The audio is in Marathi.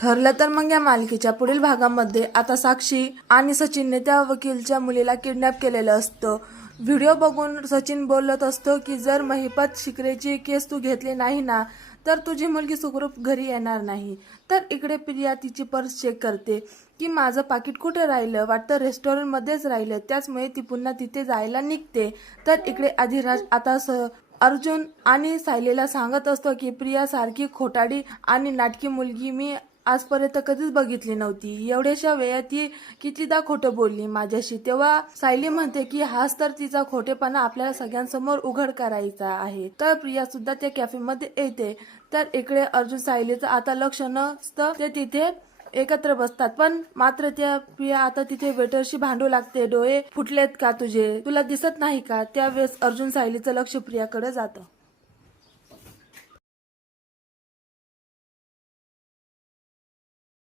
ठरलं तर मग या मालिकेच्या पुढील भागामध्ये आता साक्षी आणि सचिनने त्या वकीलच्या मुलीला किडनॅप केलेलं असतं। व्हिडिओ बघून सचिन बोलत असतो की जर महिपत शिकरेची केस तू घेतली नाही ना तर तुझी मुलगी सुखरूप घरी येणार नाही। तर इकडे प्रिया तिची पर्स चेक करते की माझं पाकिट कुठे राहिलं, वाटतं रेस्टॉरंटमध्येच राहिलं, त्याचमुळे ती पुन्हा तिथे जायला निघते। तर इकडे अधिराज आता अर्जुन आणि सायलीला सांगत असतो की प्रिया सारखी खोटाडी आणि नाटकी मुलगी मी आजपर्यंत कधीच बघितली नव्हती। एवढ्याशा वेळात ती कितीदा खोटं बोलली माझ्याशी। तेव्हा सायली म्हणते की हाच तर तिचा खोटेपणा आपल्याला सगळ्यांसमोर उघड करायचा आहे। तर प्रिया सुद्धा त्या कॅफेमध्ये येते। तर इकडे अर्जुन सायलीचं आता लक्ष नसतं, ते तिथे एकत्र बसतात। पण मात्र त्या प्रिया आता तिथे वेटरशी भांडू लागते, डोळे फुटलेत का तुझे, तुला दिसत नाही का? त्यावेळेस अर्जुन सायलीचं लक्ष प्रियाकडे जातं।